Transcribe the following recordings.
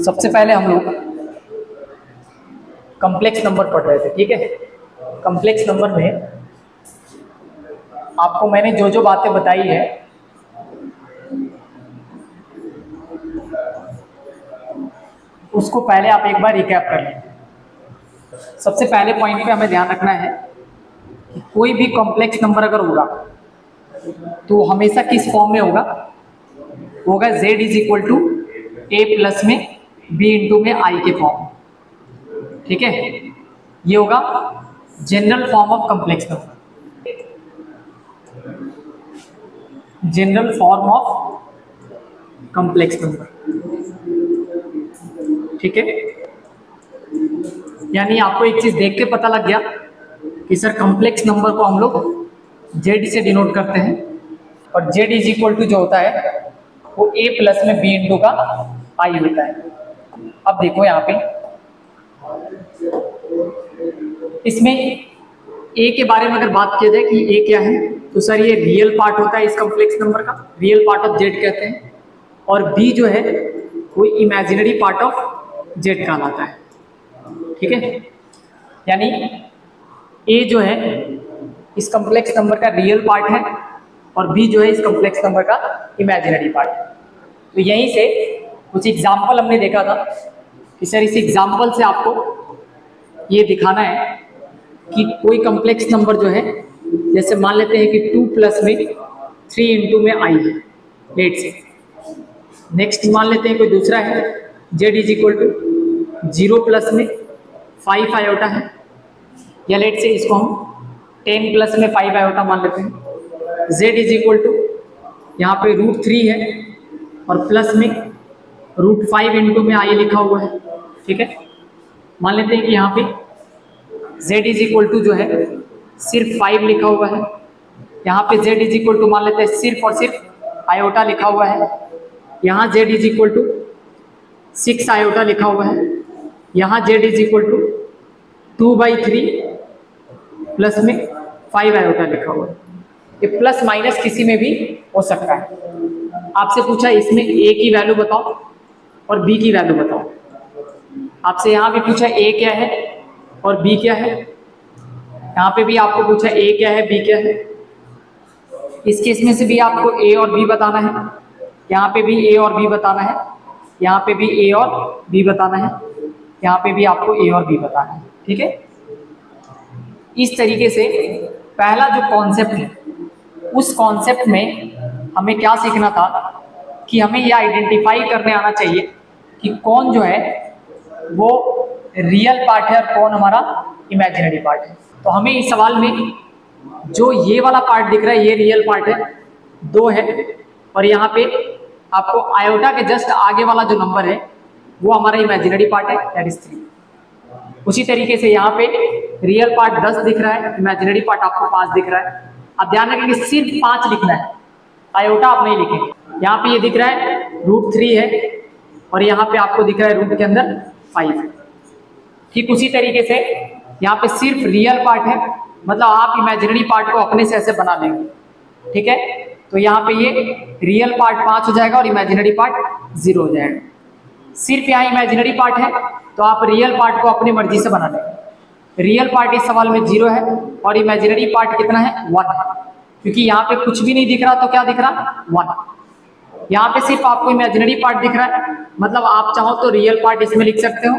सबसे पहले हम लोग कॉम्प्लेक्स नंबर पढ़ रहे थे, ठीक है। कॉम्प्लेक्स नंबर में आपको मैंने जो जो बातें बताई है उसको पहले आप एक बार रिकैप कर लें। सबसे पहले पॉइंट पे हमें ध्यान रखना है कि कोई भी कॉम्प्लेक्स नंबर अगर होगा तो हमेशा किस फॉर्म में होगा, होगा z is equal to a plus में b इंटू में i के फॉर्म, ठीक है। ये होगा general form of complex number, general form of complex number, ठीक है। यानी आपको एक चीज देख के पता लग गया कि सर कॉम्प्लेक्स नंबर को हम लोग z से डिनोट करते हैं और z इज इक्वल टू जो होता है वो a प्लस में b इंटू का i होता है। अब देखो यहाँ पे इसमें a के बारे में अगर बात किया जाए कि a क्या है, तो सर ये रियल पार्ट होता है इस कॉम्प्लेक्स नंबर का, रियल पार्ट ऑफ z कहते हैं, और b जो है वो इमेजिनरी पार्ट ऑफ z कहलाता है, ठीक है। यानी a जो है इस कॉम्प्लेक्स नंबर का रियल पार्ट है और b जो है इस कॉम्प्लेक्स नंबर का इमेजिनरी पार्ट है। तो यहीं से कुछ एग्जाम्पल हमने देखा था कि सर इस एग्जाम्पल से आपको ये दिखाना है कि कोई कॉम्प्लेक्स नंबर जो है, जैसे मान लेते हैं कि 2 प्लस में 3 इंटू में i है, लेट से। नेक्स्ट मान लेते हैं कोई दूसरा है z is equal to 0 plus में 5 आयोटा है, या लेट से इसको हम 10 प्लस में 5 आयोटा मान लेते हैं। z इज इक्वल टू यहाँ पे √3 है और प्लस में √5 इंटू में i लिखा हुआ है, ठीक है। मान लेते हैं कि यहाँ पे z इज इक्वल टू जो है सिर्फ 5 लिखा हुआ है, यहाँ पे z इज इक्वल टू मान लेते हैं सिर्फ और सिर्फ आयोटा लिखा हुआ है, यहाँ z is equal to 6 iota लिखा हुआ है, यहाँ z is equal to 2/3 plus में 5 आयोटा लिखा हुआ है। ये प्लस माइनस किसी में भी हो सकता है। आपसे पूछा इसमें a की वैल्यू बताओ और b की वैल्यू बताओ। आपसे यहाँ भी पूछा a क्या है और b क्या है, यहाँ पे भी आपको पूछा a क्या है b क्या है। इस केस में से भी आपको a और b बताना है, यहाँ पे भी a और b बताना है, यहाँ पे भी a और b बताना है, यहाँ पे भी आपको a और b बताना है, ठीक है। इस तरीके से पहला जो कॉन्सेप्ट है उस कॉन्सेप्ट में हमें क्या सीखना था कि हमें यह आइडेंटिफाई करने आना चाहिए कि कौन जो है वो रियल पार्ट है और कौन हमारा इमेजिनरी पार्ट है। तो हमें इस सवाल में जो ये वाला पार्ट दिख रहा है ये रियल पार्ट है, 2 है, और यहाँ पे आपको आयोटा के जस्ट आगे वाला जो नंबर है वो हमारा इमेजिनरी पार्ट है, दैट इज 3। उसी तरीके से यहाँ पे रियल पार्ट 10 दिख रहा है, इमेजिनरी पार्ट आपको 5 दिख रहा है। अब ध्यान रखेंगे सिर्फ 5 लिखना है, आयोटा आप नहीं लिखेंगे। यहाँ पे ये दिख रहा है √3 है और यहाँ पे आपको दिख रहा है रूट के अंदर 5 है। ठीक उसी तरीके से यहाँ पे सिर्फ रियल पार्ट है, मतलब आप इमेजिनरी पार्ट को अपने से ऐसे बना लेंगे, ठीक है। तो यहाँ पे ये रियल पार्ट 5 हो जाएगा और इमेजिनरी पार्ट 0 हो जाएगा। सिर्फ यहाँ इमेजिनरी पार्ट है तो आप रियल पार्ट को अपनी मर्जी से बना लेंगे। रियल पार्ट इस सवाल में 0 है और इमेजिनरी पार्ट कितना है 1, क्योंकि यहाँ पे कुछ भी नहीं दिख रहा तो क्या दिख रहा 1। यहाँ पे सिर्फ आपको इमेजिनरी पार्ट दिख रहा है, मतलब आप चाहो तो रियल पार्ट इसमें लिख सकते हो,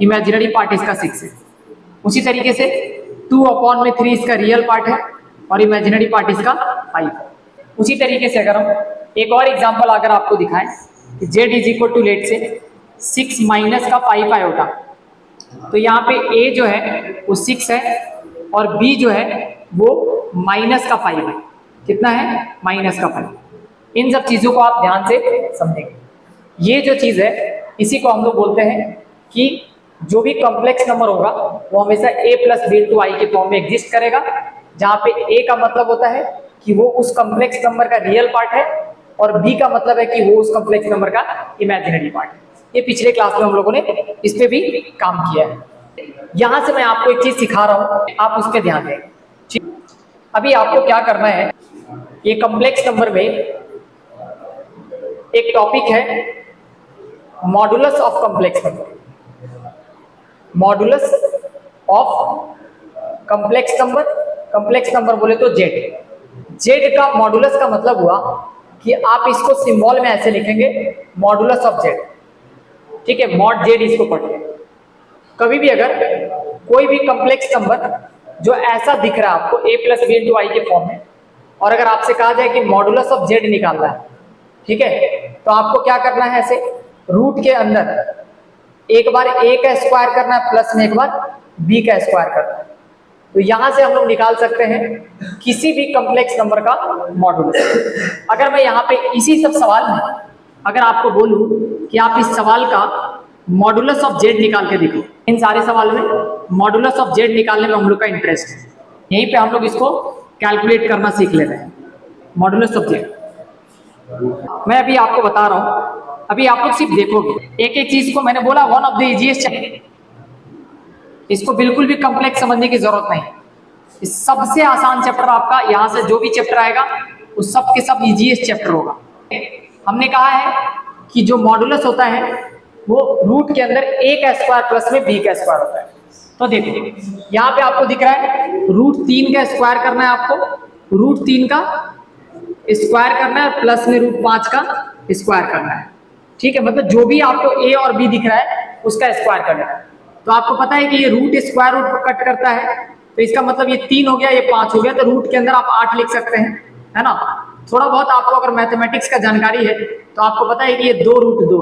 इमेजिनरी पार्ट इसका 6 है। उसी तरीके से 2/3 इसका रियल पार्ट है और इमेजिनरी पार्ट इसका 5 है। उसी तरीके से अगर हम एक और एग्जांपल अगर आपको दिखाएं कि z is equal to let से 6 माइनस का 5 आयोटा, तो यहाँ पे a जो है वो 6 है और b जो है वो माइनस का 5 है। कितना है माइनस का 5। इन सब चीज़ों को आप ध्यान से समझेंगे। ये जो चीज़ है इसी को हम लोग बोलते हैं कि जो भी कॉम्प्लेक्स नंबर होगा वो हमेशा a plus b into i के फॉर्म में एग्जिस्ट करेगा, जहाँ पे a का मतलब होता है कि वो उस कॉम्प्लेक्स नंबर का रियल पार्ट है और b का मतलब है कि वो उस कॉम्प्लेक्स नंबर का इमेजिनरी पार्ट है। ये पिछले क्लास में हम लोगों ने इस पे भी काम किया है। यहाँ से मैं आपको एक चीज सिखा रहा हूँ, आप उस पर ध्यान दें। अभी आपको क्या करना है, ये कॉम्प्लेक्स नंबर में एक टॉपिक है modulus of complex number, modulus of complex number बोले तो जेड का मॉडुलस का मतलब हुआ कि आप इसको सिंबल में ऐसे लिखेंगे मॉडुलस ऑफ जेड, ठीक है, मॉड जेड इसको पढ़ते हैं। कभी भी अगर कोई भी कॉम्प्लेक्स नंबर जो ऐसा दिख रहा है आपको a प्लस बी इंटू आई के फॉर्म में, और अगर आपसे कहा जाए कि मॉडुलस ऑफ जेड निकालना है, ठीक है, तो आपको क्या करना है, ऐसे रूट के अंदर एक बार a का स्क्वायर करना है प्लस में एक बार b का स्क्वायर करना है। तो यहां से हम लोग निकाल सकते हैं किसी भी कॉम्प्लेक्स नंबर का मॉडुलस। अगर मैं यहाँ पे इसी सब सवाल में अगर आपको बोलूं कि आप इस सवाल का मॉडुलस ऑफ जेड निकाल के देखो, इन सारे सवाल में मॉडुलस ऑफ जेड निकालने में हम लोग का इंटरेस्ट है, यहीं पे हम लोग इसको कैलकुलेट करना सीख लेते हैं, मॉडुलस ऑफ जेड। मैं अभी आपको बता रहा हूं, अभी आप लोग सिर्फ देखोगे एक एक चीज को। मैंने बोला one of the easiest chapter, इसको बिल्कुल भी कॉम्प्लेक्स समझने की जरूरत नहीं। इस सबसे आसान चैप्टर आपका, यहां से जो भी चैप्टर आएगा वो सब के सब इजीएस्ट चैप्टर होगा। हमने कहा है कि जो मॉडुलस होता है वो रूट के अंदर a का स्क्वायर प्लस में b का स्क्वायर होता है। तो देखो यहाँ पे आपको दिख रहा है रूट 3 का स्क्वायर करना है, आपको रूट 3 का स्क्वायर करना है प्लस में रूट 5 का स्क्वायर करना है, ठीक है, मतलब जो भी आपको a और b दिख रहा है उसका स्क्वायर करना है। तो आपको पता है कि ये रूट स्क्वायर रूट को कट करता है, तो इसका मतलब ये 3 हो गया, ये 5 हो गया, तो रूट के अंदर आप 8 लिख सकते हैं, है ना। थोड़ा बहुत आपको अगर मैथमेटिक्स का जानकारी है तो आपको पता है कि ये 2 रूट 2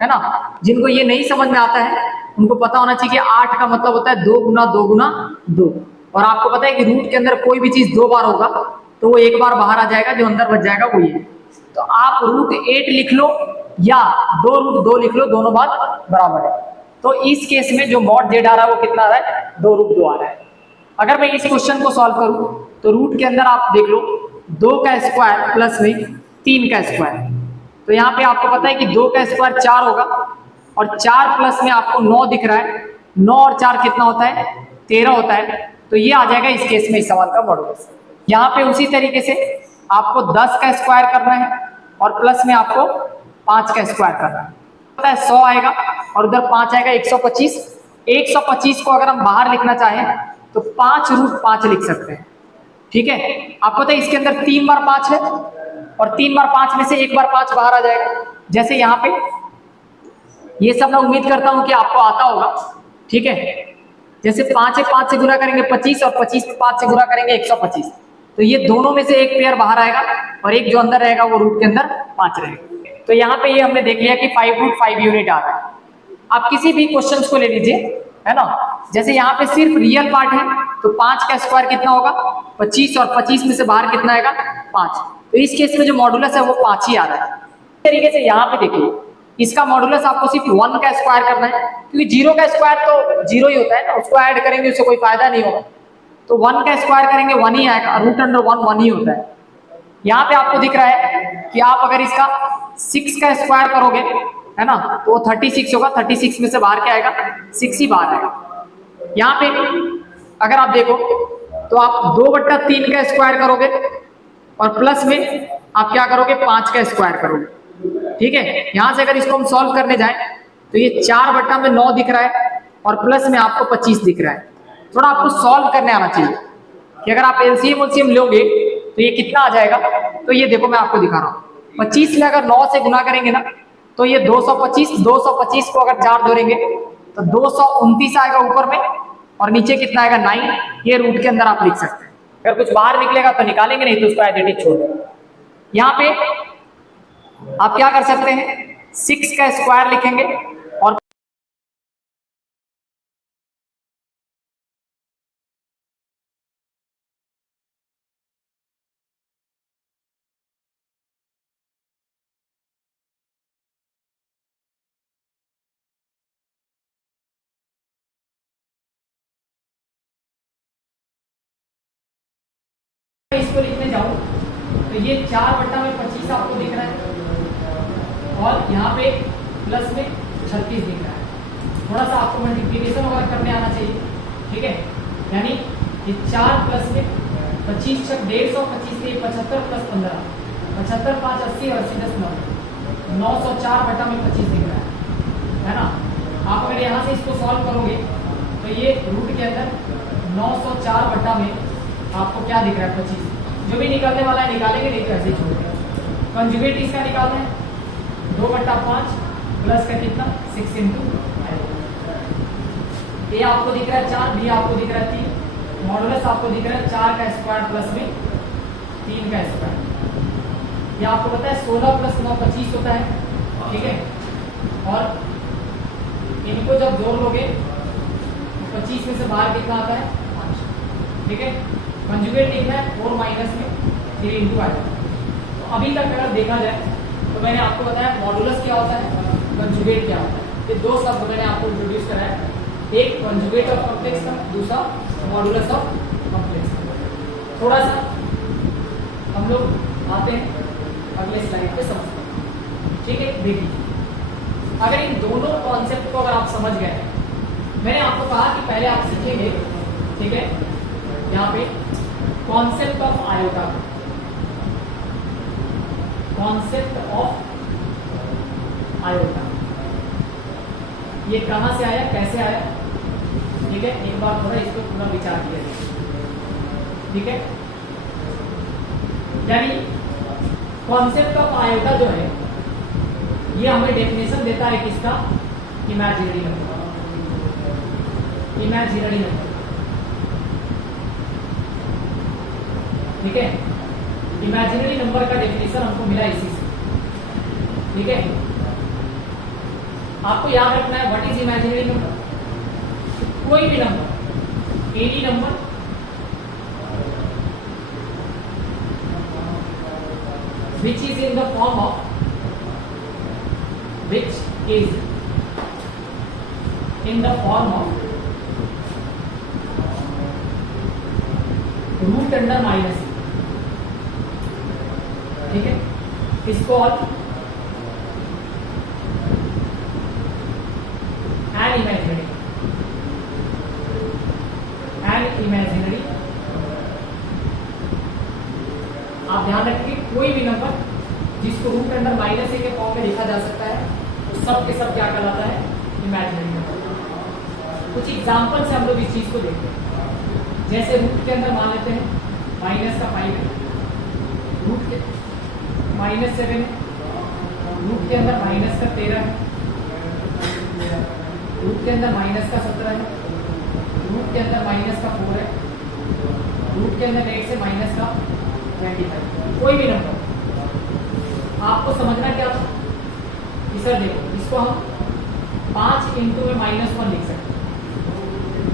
है ना। जिनको ये नहीं समझ में आता है उनको पता होना चाहिए कि 8 का मतलब होता है 2 गुना 2 गुना 2, और आपको पता है कि रूट के अंदर कोई भी चीज 2 बार होगा तो वो एक बार बाहर आ जाएगा, जो अंदर बच जाएगा वो ये। तो आप रूट 8 लिख लो या 2 रूट 2 लिख लो, दोनों बात बराबर है। तो इस केस में जो मॉड जेड आ रहा है वो कितना आ रहा है, 2 रूट 2 आ रहा है। अगर मैं इस क्वेश्चन को सॉल्व करूं तो रूट के अंदर आप देख लो 2 का स्क्वायर प्लस में 3 का स्क्वायर, तो यहाँ पे आपको पता है कि 2 का स्क्वायर 4 होगा, और 4 प्लस में आपको 9 दिख रहा है, 9 और 4 कितना होता है, 13 होता है। तो ये आ जाएगा इस केस में इस सवाल का मॉडुलस। यहाँ पे उसी तरीके से आपको 10 का स्क्वायर करना है और प्लस में आपको 5 का स्क्वायर करना है, पता है 100 आएगा और उधर 5 आएगा, 125। 125 को अगर हम बाहर लिखना चाहें तो 5 रूट 5 लिख सकते हैं, ठीक है। आपको पता है इसके अंदर 3 बार 5 है और 3 बार 5 में से 1 बार 5 बाहर आ जाएगा। जैसे यहाँ पे ये सब मैं उम्मीद करता हूं कि आपको आता होगा, ठीक है। जैसे 5 है 5 से गुना करेंगे 25 और 25 पे 5 से गुना करेंगे 125, तो ये दोनों में से एक पेयर बाहर आएगा और एक जो अंदर रहेगा वो रूट के अंदर 5 रहेगा। तो यहाँ पे ये हमने देख लिया कि 5 रूट 5 यूनिट आ रहा है। आप किसी भी क्वेश्चन को ले लीजिए, है ना, जैसे यहाँ पे सिर्फ रियल पार्ट है तो 5 का स्क्वायर कितना होगा 25, और 25 में से बाहर कितना आएगा 5। तो इस केस में जो मॉडुलस है वो 5 ही आ रहा है। इस तरीके से यहाँ पे देखिए इसका मॉडुलस आपको सिर्फ 1 का स्क्वायर करना है, क्योंकि 0 का स्क्वायर तो 0 ही होता है ना, उसको ऐड करेंगे उससे कोई फायदा नहीं होगा। तो 1 का स्क्वायर करेंगे 1 ही आएगा, रूट अंडर 1 1 ही होता है। यहाँ पे आपको दिख रहा है कि आप अगर इसका 6 का स्क्वायर करोगे, है ना, तो वो 36 होगा, 36 में से बाहर क्या आएगा 6 ही बाहर आएगा। यहाँ पे अगर आप देखो तो आप 2/3 का स्क्वायर करोगे और प्लस में आप क्या करोगे 5 का स्क्वायर करोगे, ठीक है। यहां से अगर इसको हम सॉल्व करने जाएं तो ये 4/9 दिख रहा है और प्लस में आपको 25 दिख रहा है। थोड़ा आपको सॉल्व करने आना चाहिए कि अगर आप एलसीएम लोगे तो ये कितना आ जाएगा। तो ये देखो मैं आपको दिखा रहा हूँ, 25 में अगर 9 से गुना करेंगे ना तो ये 225 को अगर 4 जोड़ेंगे तो 229 आएगा ऊपर में, और नीचे कितना आएगा 9। ये रूट के अंदर आप लिख सकते हैं। अगर कुछ बाहर निकलेगा तो निकालेंगे, नहीं तो उसको एज इट इज छोड़ देंगे। यहाँ पे आप क्या कर सकते हैं 6 का स्क्वायर लिखेंगे और इसको लिखने जाऊं तो ये 4/25 आपको दिख रहा है और यहाँ पे प्लस में 36 दिख रहा है। थोड़ा सा आपको मल्टीप्लिकेशन वगैरह करने आना चाहिए, ठीक है। यानी ये 4 प्लस में 25 छक 150, 25 से 75 प्लस 15, 75 5 80 और 80 10 9, 904/25 दिख रहा है। ये रूट के अंदर 904 बटा में आपको क्या दिख रहा है 25। जो भी निकालने वाला है निकालेंगे, नहीं तो ऐसे ही छोड़ देंगे। कंजुगेट इसका निकालना है 2/5 प्लस का कितना 6 इंटू ए आपको दिख रहा है 4, बी आपको दिख रहा है 3, मॉडुलस आपको दिख रहा है 4 का स्क्वायर प्लस में 3 का स्क्वायर। ये आपको पता है 16 प्लस 9 25 होता है, ठीक है। और इनको जब जोड़ लोगे 25 में से बाहर कितना आता है 5, ठीक है। कंजुगेट लिखना है 4 माइनस में 3 इंटू आ जाता है। तो अभी तक अगर देखा जाए तो मैंने आपको बताया मॉडुलस क्या होता है, कंजुगेट क्या होता है। ये दो शब्द मैंने आपको इंट्रोड्यूस कराया, एक कंजुगेट ऑफ कॉम्प्लेक्स का, दूसरा मॉडुलस ऑफ कॉम्प्लेक्स का। थोड़ा सा हम लोग आते हैं अगले स्लाइड पे समझते हैं, ठीक है। देखिए अगर इन दोनों कॉन्सेप्ट को अगर आप समझ गए, मैंने आपको कहा कि पहले आप सीखेंगे, ठीक है, यहाँ पे concept of iota, concept of iota ये कहां से आया, कैसे आया, ठीक है। एक बार थोड़ा इस पर पूरा विचार किया जाए, ठीक है। यानी कॉन्सेप्ट ऑफ आयोटा जो है ये हमें डेफिनेशन देता है किसका, इमेजिनरी नंबर, इमेजिनरी नंबर, ठीक है। इमेजिनरी नंबर का डेफिनेशन हमको मिला इसी से, ठीक है। आपको याद रखना है व्हाट इज इमेजिनरी नंबर। कोई भी number, any number which is in the form of which is in the form of root under minus, ठीक है। इसको और एन इमेजिनरी आप ध्यान रखिए कोई भी नंबर जिसको रूट अंडर माइनस ए के फॉर्म में लिखा जा सकता है तो सब के सब क्या कहलाता है, इमेजिनरी नंबर। कुछ एग्जांपल से हम लोग इस चीज को देखते हैं। जैसे रूट के अंदर मान लेते हैं माइनस का 5 है, रूट के -7 है, रूट के अंदर माइनस का 13 है, रूट के अंदर माइनस का 17 है, रूट के अंदर माइनस का 4 है, रूट के अंदर 8 से माइनस का 25। कोई भी नंबर आपको समझना क्या था कि सर देखो इसको हम 5 इंटू में -1 लिख सकते हैं।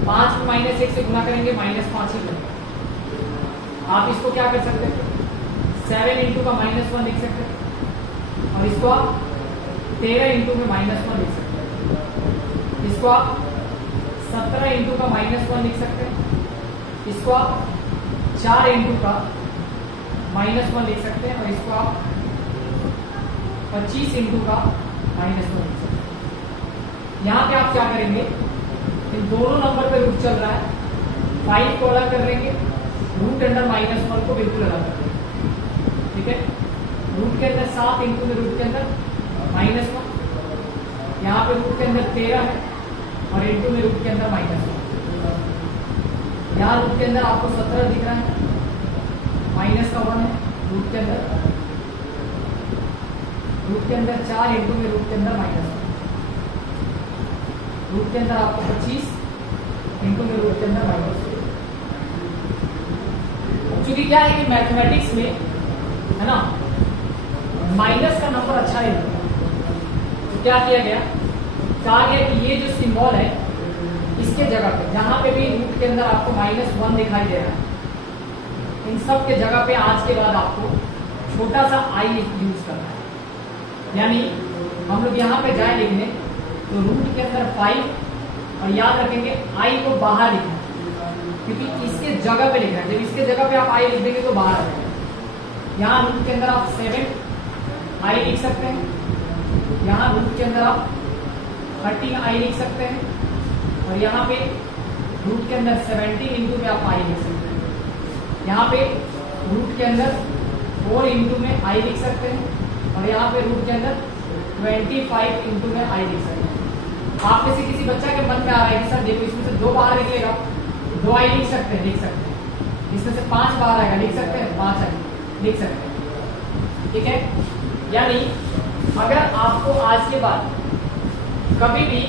5 में -1 से गुना करेंगे -5 ही बनेगा। आप इसको क्या कर सकते हैं 7 इंटू का -1 लिख सकते हैं, और इसको आप 13 इंटू में -1 लिख सकते हैं। इसको आप 17 इंटू का -1 लिख सकते हैं। इसको आप 4 इंटू का -1 लिख सकते हैं, और इसको आप 25 इंटू का -1 लिख सकते हैं। यहाँ पे आप क्या करेंगे, इन दोनों नंबर पे रूट चल रहा है, 5 को अलग कर लेंगे, रूट अंडर -1 को बिल्कुल अलग कर देंगे, ठीक है। रूट के अंदर 7 इंटू में रूट के अंदर -1, यहाँ पे रूट के अंदर 13 है, और इंटू में रूट के अंदर -1। यहाँ रूट के अंदर आपको 17 दिख रहा है, माइनस का 1 है रूट के अंदर, रूट के अंदर 4 इंटू में रूट के अंदर -1, रूट के अंदर आपको 25 इंटू में रूट के अंदर -1। क्योंकि क्या है कि मैथमेटिक्स में है ना माइनस का नंबर अच्छा नहीं लगता, तो क्या किया गया, कहा गया कि ये जो सिंबल है इसके जगह पे जहां पे भी रूट के अंदर आपको -1 दिखाई दे रहा है, इन सब के जगह पे आज के बाद आपको छोटा सा आई यूज करना है। यानी हम लोग यहाँ पे जाए लिखने तो रूट के अंदर 5, और याद रखेंगे आई को बाहर लिखना, क्योंकि इसके जगह पे लिखना है। जब इसके जगह पे आप आई लिख देंगे तो बाहर आ जाएगा। यहाँ रूट के अंदर आप 7 आई लिख सकते हैं, यहाँ रूट के अंदर आप 13 आई लिख सकते हैं, और यहाँ पे रूट के अंदर 17 इंटू में आप आई लिख सकते हैं। यहाँ पे रूट के अंदर 4 इंटू में आई लिख सकते हैं, और यहाँ पे रूट के अंदर 25 इंटू में आई लिख सकते हैं। आप में से किसी बच्चा के मन में आ रहा है कि सर देखो इसमें से 2 बाहर निकलेगा, 2 आई लिख सकते हैं, लिख सकते हैं। इसमें से 5 बाहर आएगा, लिख सकते हैं, 5 आई लिख सकते हैं। ठीक है, यानी अगर आपको आज के बाद कभी भी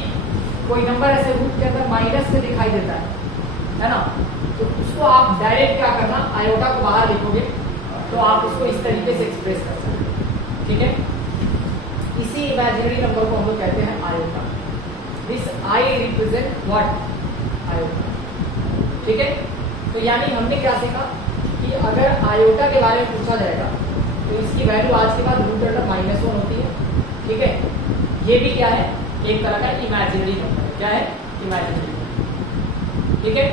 कोई नंबर ऐसे रूट के अंदर माइनस से दिखाई देता है ना, तो उसको आप डायरेक्ट क्या करना, आयोटा को बाहर लिखोगे तो आप उसको इस तरीके से एक्सप्रेस कर सकते हैं। ठीक है, इसी इमेजिनरी नंबर को हम लोग कहते हैं iota. This I represent what, iota. ठीक है, तो यानी हमने क्या सीखा कि अगर आयोटा के बारे में पूछा जाएगा तो इसकी वैल्यू आज के बाद रूट अंडर -1 होती है। ठीक है, ये भी क्या है, एक तरह का इमेजिनरी नंबर। क्या है, इमेजिनरी। ठीक है,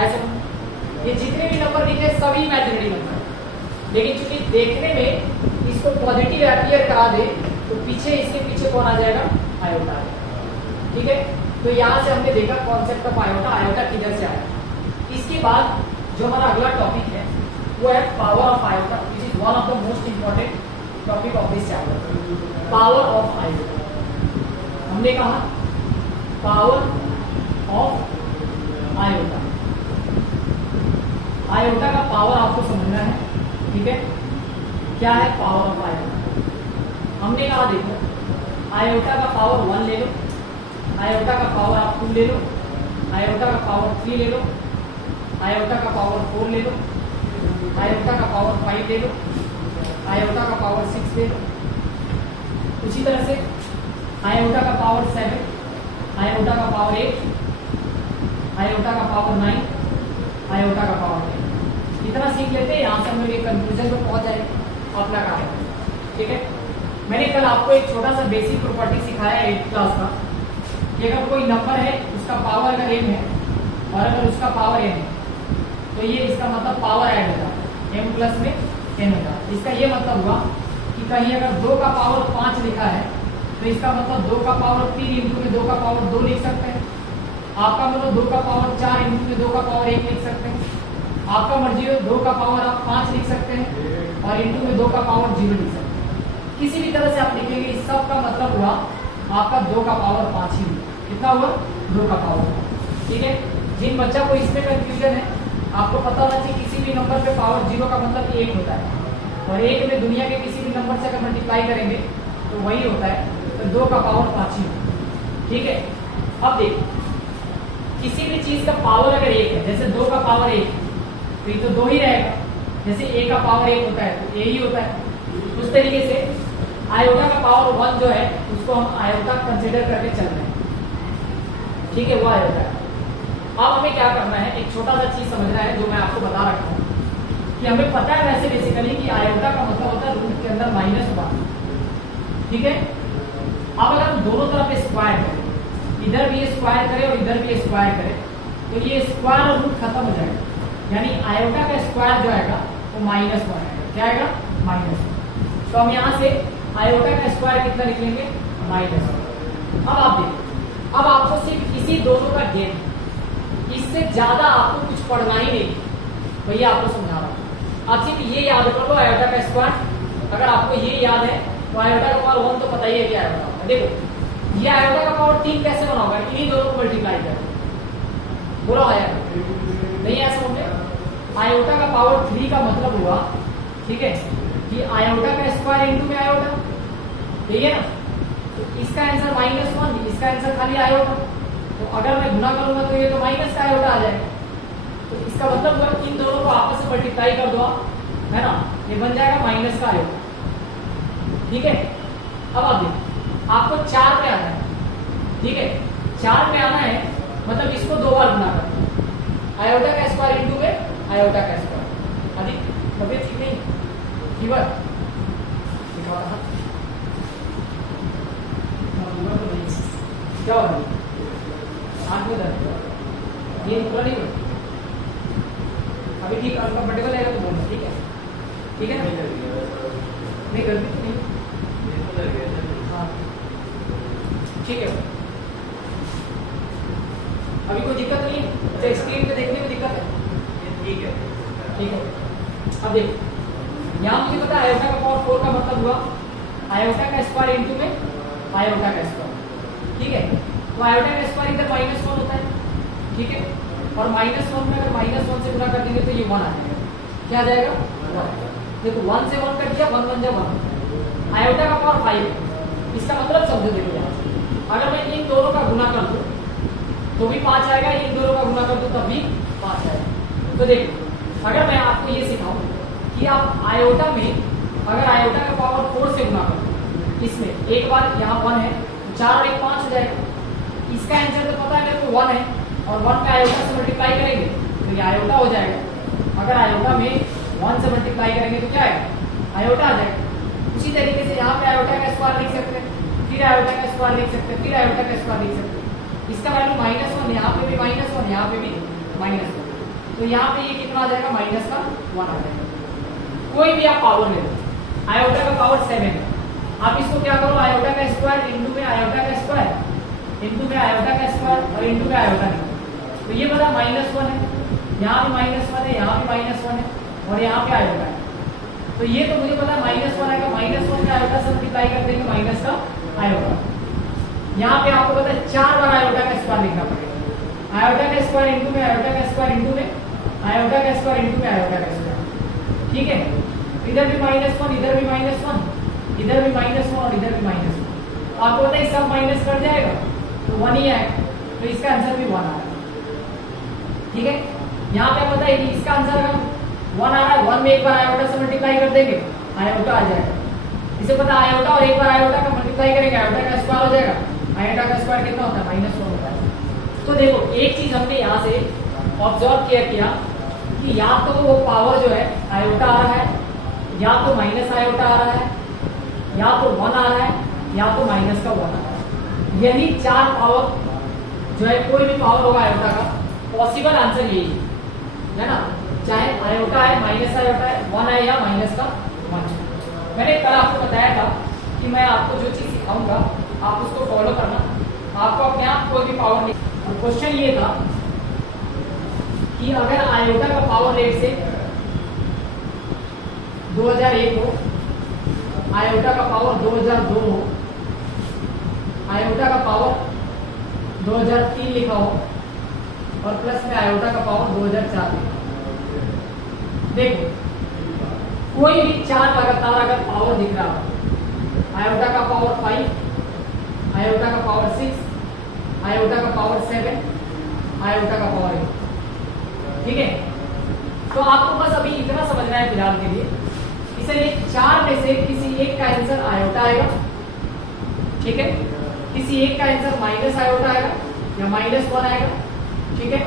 ऐसे ये जितने भी नंबर दिखे सभी इमेजिनरी नंबर, लेकिन चूंकि देखने में इसको पॉजिटिव अपीयर करा दे तो पीछे, इसके पीछे कौन आ जाएगा, आयोटा आ जाएगा। ठीक है, तो यहाँ से हमने देखा कॉन्सेप्ट ऑफ आयोटा, आयोटा किधर से आया। इसके बाद जो हमारा अगला टॉपिक है वो है power of iota, which is one of the most important topic of this chapter. Power of iota, हमने कहा पावर ऑफ आयोटा। आयोटा का पावर आपको समझना है। ठीक है, क्या है पावर ऑफ आयोटा, हमने कहा देखो आयोटा का पावर 1 ले लो, आयोटा का पावर आप 2 ले लो, आयोटा का पावर 3 ले लो, आयोटा का पावर 4 ले लो, आयोटा का पावर 5 ले लो, आयोटा का पावर 6 ले लो। उसी तरह से आयोटा का पावर 7, आयोटा का पावर 8, आयोटा का पावर 9, आयोटा का पावर 10। इतना सीख लेते हैं, यहाँ से हम लोग एक कंक्लूजन पर पहुंच जाए अपना काम। ठीक है, मैंने कल आपको एक छोटा सा बेसिक प्रॉपर्टी सिखाया 8th क्लास का कि अगर कोई नंबर है उसका पावर अगर m है और अगर उसका पावर n है तो ये इसका मतलब पावर ऐड होगा, m प्लस में n होगा। इसका ये मतलब हुआ कि कहीं अगर 2 का पावर 5 लिखा है तो इसका मतलब 2 का पावर 3 इंटू में 2 का पावर 2 लिख सकते हैं। आपका मतलब 2 का पावर 4 इंटू में 2 का पावर 1 लिख सकते हैं। आपका मर्जी हो 2 का पावर आप 5 लिख सकते हैं और इंटू में 2 का पावर 0 लिख सकते हैं। किसी भी तरह से आप लिखेंगे, इस सब का मतलब हुआ आपका 2 का पावर 5 ही हुआ। कितना हुआ, 2 का पावर। ठीक है, जिन बच्चा को इसमें कंफ्यूजन है, आपको पता होना चाहिए किसी भी नंबर पे पावर 0 का मतलब 1 होता है और 1 में दुनिया के किसी भी नंबर से अगर मल्टीप्लाई करेंगे तो वही होता है, तो 2 का पावर 5 ही होता है। ठीक है, अब देखो किसी भी चीज का पावर अगर 1 है, जैसे 2 का पावर 1 तो ये तो 2 ही रहेगा। जैसे a का पावर 1 होता है तो a ही होता है। उस तरीके से आयोटा का पावर 1 जो है उसको हम आयोटा कंसिडर करके चल रहे हैं। ठीक है, वो आयोटा है। अब हमें क्या करना है, एक छोटा सा चीज समझना है जो मैं आपको बता रखा हूँ कि हमें पता है वैसे बेसिकली कि आयोटा का मतलब होता है रूट के अंदर -1। ठीक है, अब अगर हम दोनों तरफ स्क्वायर करें, इधर भी स्क्वायर करें और इधर भी स्क्वायर करें तो ये स्क्वायर और रूट खत्म हो जाएगा, यानी आयोटा का स्क्वायर जो आएगा वो -1 आएगा। क्या आएगा, -1। तो हम यहाँ से आयोटा का स्क्वायर कितना लिख लेंगे, -1। अब आप देखिए, अब आपको सिर्फ इसी दोनों का गेन, इससे ज्यादा आपको कुछ पढ़ना ही नहीं, भैया आपको समझा रहा हूँ। आप सिर्फ ये याद कर लो आयोटा का स्क्वायर। अगर आपको ये याद है तो आयोटा का पावर 1 तो पता ही है क्या आयोटा। देखो ये आयोटा का पावर 3 कैसे बना होगा, इन्हीं दोनों को मल्टीप्लाई कर पूरा आया नहीं, ऐसा होंगे। आयोटा का पावर 3 का मतलब हुआ, ठीक है, कि आयोटा का स्क्वायर इंटू में आयोटा, ठीक है ना। तो इसका आंसर -1, इसका आंसर खाली आयोटा। तो अगर मैं गुना करूंगा तो ये तो माइनस का आयोटा आ जाएगा। तो इसका मतलब हुआ इन दोनों को आपस में मल्टीप्लाई कर दो, है ना, ये बन जाएगा माइनस का आयोटा। ठीक है, अब आप देखिए आपको 4 पे आना है। ठीक है, 4 पे आना है मतलब इसको 2 बार गुना करना, आयोटा का स्क्वायर इंटू में आयोटा का स्क्वायर। अभी तबियत ठीक नहीं, फीवर क्या हो रहा है, आंख में दर्द, ये पूरा नहीं होता अभी, ठीक अनकंफर्टेबल है तो बोलना, ठीक है, ठीक है ना, नहीं गर्मी तो नहीं, हाँ ठीक है, अभी कोई दिक्कत नहीं है। अच्छा स्क्रीन पे देखने में दिक्कत है, ठीक है, ठीक है। अब देखो यहाँ मुझे पता है आयोटा का पावर 4 का मतलब हुआ आयोटा का स्क्वायर इंटू में आयोटा का स्क्वायर। ठीक है, तो आयोटा का स्क्वायर इधर -1 होता है, ठीक है। और -1 में अगर -1 से गुना कर देंगे तो ये 1 आ जाएगा। क्या आ जाएगा? 1। देखो 1 से 1 कट गया, 1 1 जा 1। आयोटा का पावर 5 है। इसका मतलब समझो, देखो यहाँ अगर मैं इन दोनों का गुना कर दूं तो भी 5 आएगा, इन दोनों का गुना कर दूं तब भी 5 आएगा। तो देखो अगर मैं आपको ये सिखाऊं कि आप आयोटा में अगर आयोटा का पावर 4 से गुना करो, इसमें एक बार यहाँ 1 है, 4 और 1 5 हो जाएगा। इसका आंसर तो पता है मेरे को 1 है, और 1 का आयोटा से मल्टीप्लाई करेंगे तो ये आयोटा हो जाएगा। अगर आयोटा में 1 से मल्टीप्लाई करेंगे तो क्या आएगा? आयोटा आ जाएगा। उसी तरीके से यहाँ पे आयोटा का स्क्वायर लिख सकते हैं, फिर आयोटा का स्क्वायर लिख सकते हैं, फिर आयोटा का स्क्वायर लिख सकते हैं। इसका वैल्यू -1, यहाँ पे भी -1, यहाँ पे भी -1, तो यहाँ पे ये कितना आ जाएगा? -1 आ जाएगा। कोई भी आप पावर ले लो, आयोटा का पावर 7 है, आप इसको क्या करो? आयोटा का स्क्वायर इंटू में आयोटा का स्क्वायर इंटू में आयोटा का स्क्वायर और इंटू में आयोटा का, तो ये बता -1 है, यहाँ भी -1 है, यहाँ भी -1 है, और यहाँ पे आयोटा है। तो ये तो मुझे पता है -1 आएगा, -1 का आयोटा से मल्टीप्लाई कर देंगे माइनस का आयोटा। यहाँ पे आपको पता है 4 बार आयोटा का स्क्वायर लिखना पड़ेगा। आयोटा का स्क्वायर इंटू में आयोटा का स्क्वायर इंटू में आयोटा का स्क्वायर इंटू में आयोटा का स्क्वायर, ठीक है। इधर भी -1, इधर भी -1, इधर भी -1 और इधर भी -1। आपको पता है सब माइनस कर जाएगा तो 1 ही आएगा, तो इसका आंसर भी 1 आएगा, ठीक है। यहाँ पे पता है इसका आंसर अगर 1 आ रहा है, 1 में एक बार आयोटा से मल्टीप्लाई कर देंगे, आयोटा आ जाएगा। इसे पता है आयोटा और एक बार आयोटा का मल्टीप्लाई करेंगे, आयोटा का स्क्वायर हो जाएगा। आयोटा का स्क्वायर कितना होता है? -1 होता है। तो देखो एक चीज हमने यहाँ से ऑब्जर्व किया कि या तो वो पावर जो है आयोटा आ रहा है, या तो माइनस आयोटा आ रहा है, या तो 1 आ रहा है, या तो माइनस का 1 आ रहा है। यही 4 पावर जो है, कोई भी पावर होगा आयोटा का, पॉसिबल आंसर यही है ना, चाहे आयोटा है, माइनस आयोटा है, 1 है या माइनस का 1। मैंने कल आपको बताया था कि मैं आपको जो चीज सिखाऊंगा आप उसको फॉलो करना, आपको अपने आप कोई भी पावर नहीं। और क्वेश्चन ये था कि अगर आयोटा का पावर रेट से 2001 हो, आयोटा का पावर 2002 हो, आयोटा का पावर 2003 लिखा हो, और प्लस में आयोटा का पावर 2004 लिखा हो। देखो कोई भी 4 लगातार अगर पावर दिख रहा हो, आयोटा का पावर 5, आयोटा का पावर 6, आयोटा का पावर 7, आयोटा का पावर 8, ठीक है। तो आपको बस अभी इतना समझना है फिलहाल के लिए, इसलिए 4 में से किसी एक का आंसर आयोटा आएगा, ठीक है। किसी एक का आंसर माइनस आयोटा आएगा या -1 आएगा, ठीक है।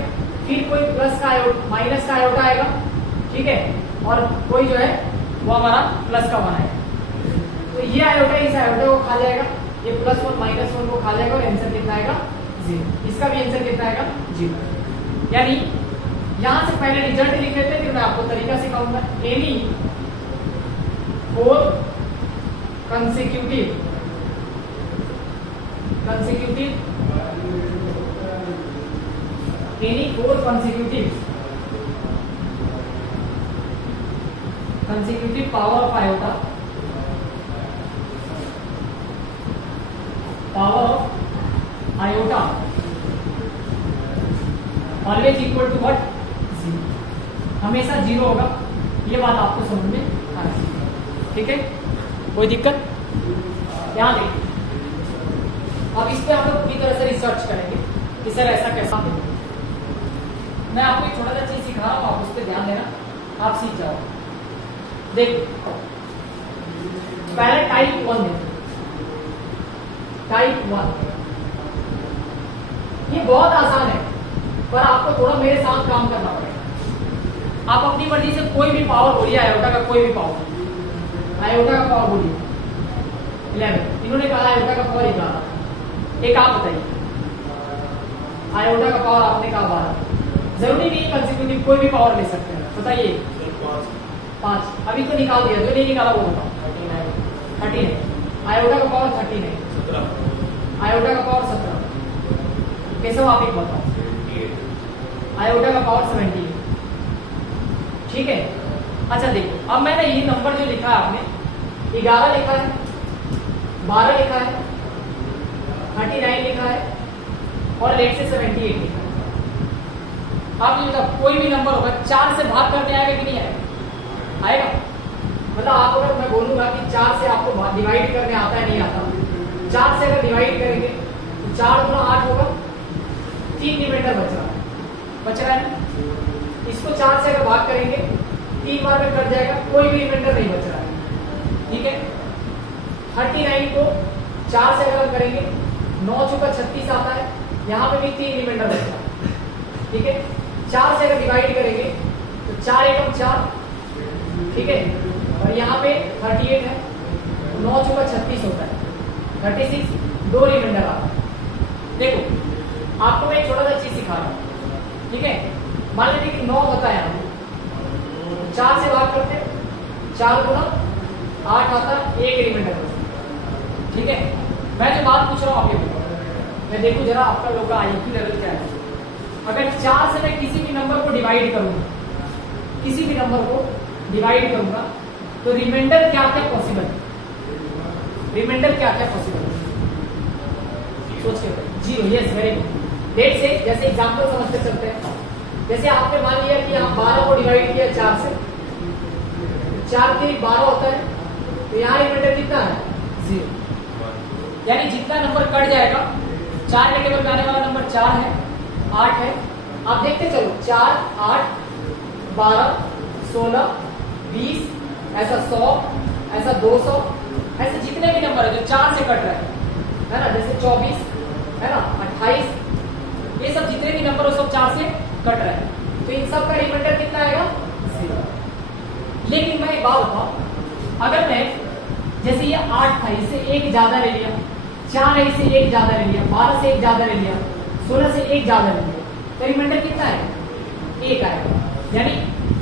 फिर कोई प्लस का माइनस का आयोटा आएगा, ठीक है, और कोई जो है वो हमारा प्लस का 1 आएगा। तो ये आयोटा इस आयोटा को खा जाएगा, ये +1 -1 को खा जाएगा, और आंसर कितना आएगा? 0। इसका भी आंसर कितना आएगा? 0। यानी यहां से पहले रिजल्ट लिख लेते हैं, फिर मैं आपको तरीका सिखाऊंगा। Any 4 consecutive any 4 consecutive power of iota, always equal to what? 0। हमेशा 0 होगा, ये बात आपको समझ में आना चाहिए, ठीक है। कोई दिक्कत? यहाँ देखिए, अब इस पे हम लोग पूरी तरह से रिसर्च करेंगे कि सर ऐसा कैसा। मैं आपको एक छोटा सा चीज सिखा रहा हूँ, आप उस पर ध्यान देना, आप सीख जाओ। देखो पहले टाइप 1 देखो, टाइप 1 ये बहुत आसान है, पर आपको थोड़ा मेरे साथ काम करना पड़ेगा। आप अपनी मर्जी से कोई भी पावर बोलिए, आयोटा का कोई भी पावर, आयोटा का पावर बोलिए 11, इन्होंने कहा आयोटा का पावर 11, एक आप बताइए आयोटा का पावर आपने कहा 12। जरूरी नहीं कंसेक्यूटिव, कोई भी पावर ले सकते हैं, बताइए। 5 अभी तो निकाल दिया, जो नहीं निकाला वो बताओ। 13 है, आयोटा का पावर 13 है, 17 आयोटा का पावर 17, कैसे आप एक बताओ। आयोटा का पावर 70 है, ठीक है। अच्छा देखो, अब मैंने ये नंबर जो लिखा है आपने 11 लिखा है, 12 लिखा है, 39 लिखा है, और लेट से 78 लिखा। अब ये कोई भी नंबर होगा 4 से भाग करने आएगा कि नहीं आएगा? आएगा। मतलब आप अगर मैं बोलूंगा कि 4 से आपको डिवाइड करने आता है नहीं आता, 4 से अगर डिवाइड करेंगे तो 4 गुना 8 होगा, 3 रिमाइंडर बच रहा है। इसको 4 से अगर भाग करेंगे 3 बार में कट जाएगा, कोई भी रिमाइंडर नहीं बच रहा है। ठीक है, 39 को 4 से अगर करेंगे 9 चौका 36 आता है, यहाँ पे भी 3 रिमाइंडर बच रहा है। ठीक है, 4 से अगर डिवाइड करेंगे तो 4 एकम 4, ठीक है, और यहाँ पे 38 है, 9 चौका 36 होता है, 36, 2 रिमाइंडर आता है। देखो आपको मैं एक छोटा सा चीज सिखा रहा हूँ। ठीक है, मान लीजिए कि 9 होता है, 4 से भाग करते हैं, 4 गुना 8 आता है, 1 रिमाइंडर बचता है। ठीक है, मैं जो बात पूछ रहा हूँ आपके, मैं देखूं जरा आपका लोग का आईक्यू लेवल क्या है। अगर 4 से मैं किसी भी नंबर को डिवाइड करूंगा, किसी भी नंबर को डिवाइड करूंगा, तो रिमाइंडर क्या क्या पॉसिबल है? रिमाइंडर क्या क्या पॉसिबल है? सोच के 0, यस, वेरी गुड। लेट से जैसे एग्जांपल समझते चलते हैं। जैसे आपने मान लिया कि आप 12 को डिवाइड किया 4 से, 4 के 12 होता है, तो यहाँ रिमाइंडर कितना है? 0। यानी जितना नंबर कट जाएगा, 4 के टेबल में आने वाला नंबर 4 है, 8 है। आप देखते चलो, 4, 8, 12, 16, 20, ऐसा 100, ऐसा 200, ऐसे जितने भी नंबर है जो 4 से कट रहे हैं, है ना, जैसे 24, है ना, 28, ये सब जितने भी नंबर हो सब 4 से कट रहे हैं, तो इन सब का रिमाइंडर कितना आएगा? 0। लेकिन मैं एक बात बताऊं, अगर मैं जैसे ये 8 था, इससे 1 ज्यादा ले लिया, 4 है, इससे 1 ज्यादा ले लिया, 12 से 1 ज्यादा ले लिया, 16 से 1 ज्यादा ले लिया, तो रिमाइंडर कितना है? 1 आएगा। यानी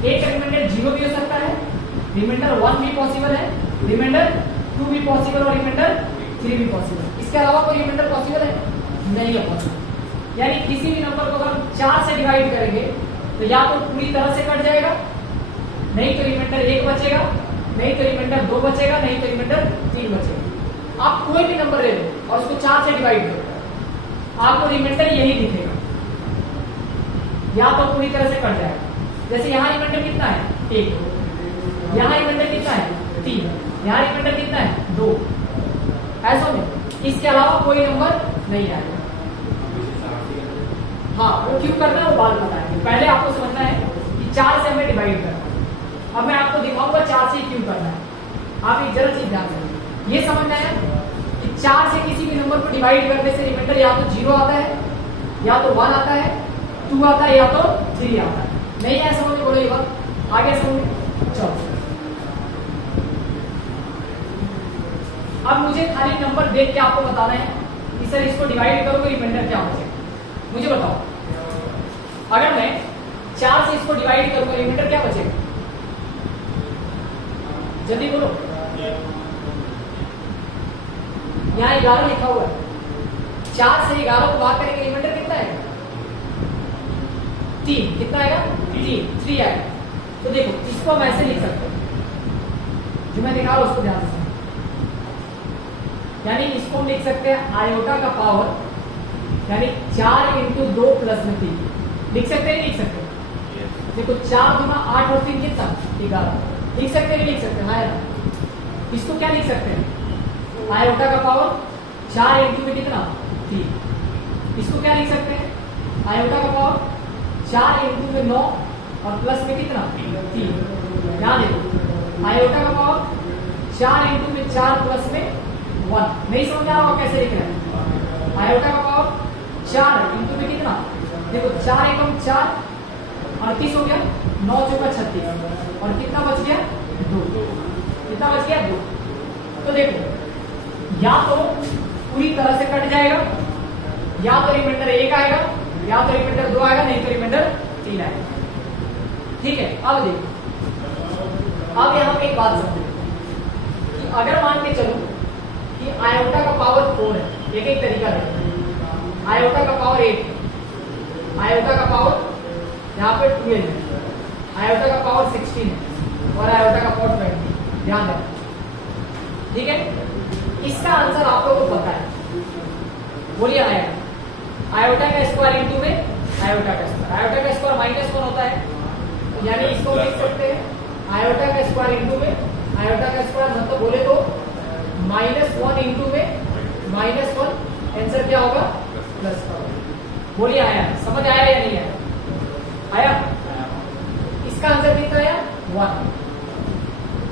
1 का रिमाइंडर 0 भी हो सकता है, रिमाइंडर 1 भी पॉसिबल है, रिमाइंडर 2 भी पॉसिबल और रिमाइंडर 3 भी पॉसिबल। इसके अलावा कोई रिमाइंडर पॉसिबल है? नहीं है पॉसिबल। यानी किसी भी नंबर को अगर 4 से डिवाइड करेंगे तो या तो पूरी तरह से कट जाएगा, नहीं तो रिमाइंडर 1 बचेगा, नहीं तो रिमाइंडर 2 बचेगा, नहीं तो रिमाइंडर 3 बचेगा। आप कोई भी नंबर ले लो और उसको 4 से डिवाइड करो, आपको रिमाइंडर यही दिखेगा, या तो पूरी तरह से कट जाएगा। जैसे यहाँ रिमाइंडर कितना है? 1, यहाँ रिमाइंडर कितना है? 3, यहाँ रिमाइंडर कितना है? 2, ऐसा नहीं। इसके अलावा कोई नंबर नहीं आएगा। हाँ, वो क्यों करना है वो बात बताएंगे। पहले आपको समझना है कि 4 से हमें डिवाइड करना है। अब मैं आपको दिखाऊंगा 4 से क्यों करना है। आप एक जरा चीज ध्यान दें, ये समझना है कि 4 से किसी भी नंबर को डिवाइड करने से रिमाइंडर या तो 0 आता है, या तो 1 आता है, 2 आता है, या तो 3 आता है। नहीं है समझ में? बोलो ये बात आगे समझ। चलो अब मुझे खाली नंबर देख के आपको बताना है कि सर इसको डिवाइड करोगे रिमाइंडर क्या बचेगा। मुझे बताओ, अगर मैं 4 से इसको डिवाइड करूंगा रिमाइंडर क्या बचेगा? जल्दी बोलो। यहाँ 11 लिखा हुआ है, 4 से 11 को भाग करेंगे रिमाइंडर कितना है? 3। कितना आएगा? 3 आएगा। तो देखो इसको हम ऐसे लिख सकते हैं, जो मैं दिखा रहा हूं उसको ध्यान से। यानी इसको हम लिख सकते हैं आयोटा का पावर, यानी 4 इंटू 2 प्लस में 3। लिख सकते हैं? लिख सकते हैं। देखो 4 गुना 8 और 3 कितना? 11। लिख सकते हैं? लिख सकते हैं। हाँ, इसको क्या लिख सकते हैं? आयोटा का पावर 4 इंटू में कितना? 3। इसको क्या लिख सकते हैं? आयोटा का पावर 4 इंटू में 9 और प्लस में कितना? 3। ध्यान देखो, आयोटा का पावर 4 इंटू में 4 प्लस में 1। नहीं समझ आ रहा कैसे लिख रहे हैं? आयोटा का पावर 4 इंटू में कितना? देखो 4 एकम 4, 38 हो गया, 9 चौका 36, और कितना बच गया? 2। कितना बच गया? 2। तो देखो या तो पूरी तरह से कट जाएगा, या तो रिमाइंडर 1 आएगा, या तो रिमाइंडर 2 आएगा, नहीं तो रिमाइंडर 3 आएगा। ठीक है, अब देखो, अब यहाँ पे एक बात समझो कि अगर मान के चलो कि आयोटा का पावर 4 है, एक तरीका देखो, आयोटा का पावर 8, आयोटा का पावर यहाँ पे 12 है, आयोटा का पावर 16 है, और आयोटा का पावर 20। ध्यान रखना, ठीक है। इसका आंसर आप लोगों को पता है, बोलिए आएगा। आयोटा का स्क्वायर इंटू में आयोटा का स्क्वायर, आयोटा का स्क्वायर -1 होता है, यानी इसको लिख सकते हैं आयोटा का स्क्वायर इंटू में आयोटा का स्क्वायर, मतलब बोले तो -1 इंटू में -1, आंसर क्या होगा प्लस का। बोलिए आया, समझ आया या नहीं आया? आया? इसका आंसर कितना आया 1।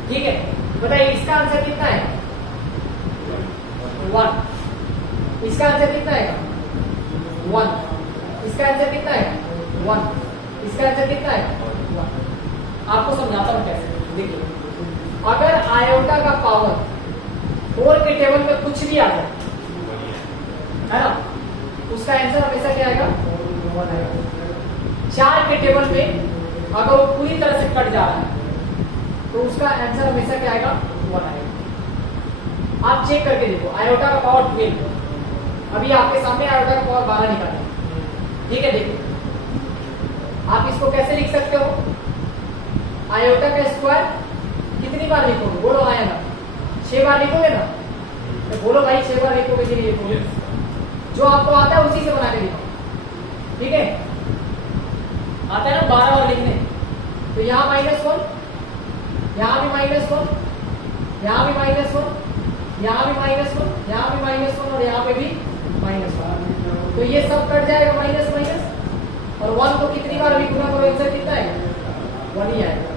ठीक है, बताइए इसका आंसर कितना है 1, इसका आंसर कितना है 1, इसका आंसर कितना है 1, इसका आंसर कितना है 1। आपको समझाता हूं कैसे। देखिए अगर आयोटा का पावर 4 के टेबल में कुछ भी आ जाए है ना, उसका आंसर हमेशा क्या आएगा 1 आएगा। 4 के टेबल में अगर वो पूरी तरह से कट जा रहा है तो उसका आंसर हमेशा क्या आएगा 1 आएगा। आप चेक करके देखो, आयोटा का पावर 12, अभी आपके सामने आयोटा का पावर 12 निकाले, ठीक है। देखिए आप इसको कैसे लिख सकते हो, आयोटा का स्क्वायर कितनी बार लिखोगे, बोलो आया ना 6 बार लिखोगे ना, तो बोलो भाई 6 बार लिखोगे कि नहीं लिखोगे? जो आपको आता है उसी से बना के लिखो, ठीक है। आता है ना 12 बार लिखने, तो यहाँ -1, यहाँ भी -1, यहाँ भी -1, यहाँ भी -1, यहाँ भी -1 और यहाँ पे भी -1, तो ये सब कट जाएगा माइनस माइनस, और 1 को कितनी बार भी गुना करो आंसर कितना आएगा 1 ही आएगा।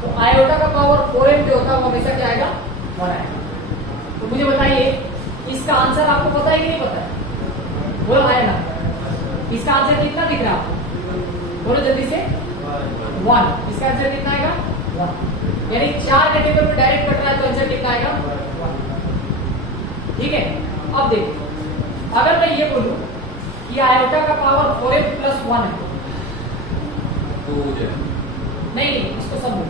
तो आयोटा का पावर 4m जो होता है वो हमेशा क्या आएगा 1 आएगा। तो मुझे बताइए इसका आंसर आपको पता है कि नहीं पता है? बोलो आया ना, इसका आंसर कितना दिख रहा है आपको, बोलो जल्दी से 1, इसका आंसर कितना आएगा 1, यानी 4 के टेबल में डायरेक्ट कट रहा है तो आंसर कितना आएगा 1, ठीक है। अब देखो अगर मैं ये बोलूं कि आयोटा का पावर 4m + 1 है, नहीं इसको समझो,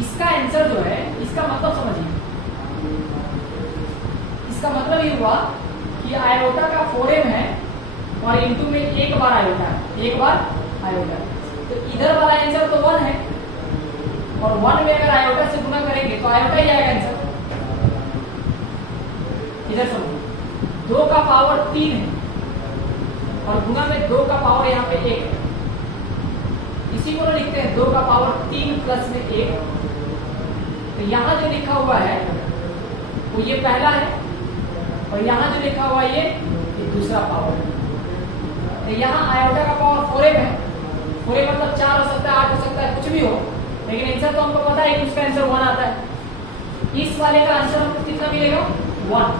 इसका आंसर जो है, इसका मतलब समझिए, इसका मतलब ये हुआ कि आयोटा का 4m है और इंटू में एक बार आयोटा है, एक बार आयोटा, तो इधर वाला आंसर तो 1 है, और 1 में अगर आयोटा से गुना करेंगे तो आयोटा ही आएगा आंसर। इधर समझो 2 का पावर 3 है और गुना में 2 का पावर यहाँ पे 1 है, इसी को लिखते हैं 2 का पावर 3 प्लस में 1। तो यहाँ जो लिखा हुआ है वो ये पहला है, और यहाँ जो लिखा हुआ ये दूसरा पावर है। तो यहाँ आयोटा का पावर 4m है, 4m मतलब 4 हो सकता है, 8 हो सकता है, कुछ भी हो, लेकिन आंसर तो हमको पता है कि उसका आंसर 1 आता है। इस वाले का आंसर हमको कितना मिलेगा 1,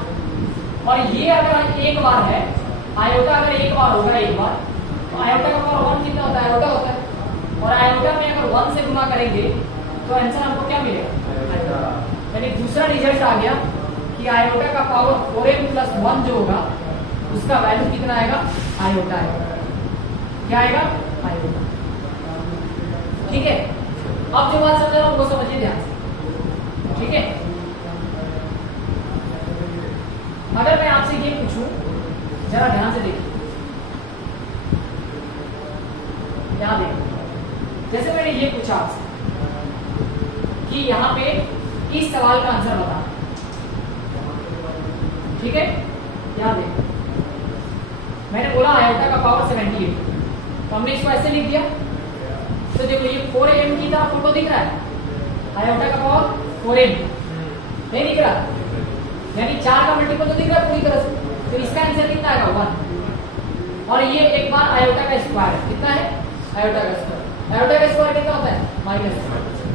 और ये अगर एक बार है, आयोटा अगर एक बार होगा, एक बार, तो आयोटा का पावर 1 कितना होता है आयोटा होता है, और आयोटा में अगर 1 से गुना करेंगे तो आंसर हमको क्या मिलेगा, यानी दूसरा रिजल्ट आ गया कि आयोटा का पावर 4m + 1 जो होगा उसका वैल्यू कितना आएगा आयोटा आएगा। क्या आएगा आयोटा, ठीक है। अब जो बात समझ रहा हूं वो समझिए ध्यान से, ठीक है। अगर मैं आपसे ये पूछूं, जरा ध्यान से देखिए, ध्यान देखिए, जैसे मैंने ये पूछा आपसे कि यहाँ पे इस सवाल का आंसर बता, ठीक है। ध्यान देखिए, मैंने बोला आयोटा का पावर 78, तो हमने इसको ऐसे लिख दिया, तो देखो ये 4m की तरह फोटो दिख रहा है, आयोटा का पावर 4m नहीं दिख रहा, यानी 4 का मल्टीपल तो दिख रहा है पूरी तरह से, तो इसका आंसर कितना आएगा 1, और ये एक बार आयोटा का स्क्वायर है, कितना है आयोटा का स्क्वायर, आयोटा का स्क्वायर कितना होता है -1,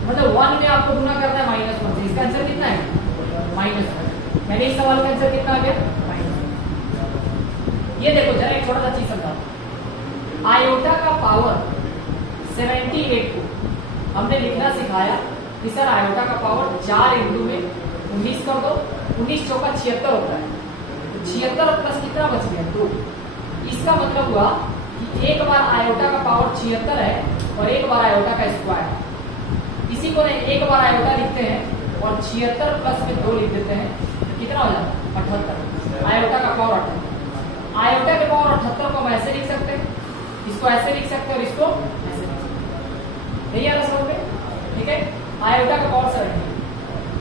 मतलब 1 में आपको गुना करना है -1 से, इसका आंसर कितना है -1, यानी इस सवाल का आंसर कितना आ गया -1। ये देखो जरा एक छोटा सा चीज समझा, आयोटा का पावर 78 को हमने लिखना सिखाया कि सर आयोटा का पावर 4 इंटू में 19 कर दो, 19 चौका 76 होता है, तो 76 प्लस कितना बच गया 2। इसका मतलब हुआ कि एक बार आयोटा का पावर 76 है और एक बार आयोटा का स्क्वायर, इसी को एक बार आयोटा लिखते हैं और 76 प्लस में 2 लिख देते हैं, तो कितना हो जाता है 78, आयोटा का पावर 78। आयोटा के पावर 78 को हम ऐसे लिख सकते हैं, इसको ऐसे लिख सकते हैं और इसको ऐसे लिख सकते हैं, नहीं आ रहा समझ में, ठीक है। आयोटा का पावर 70,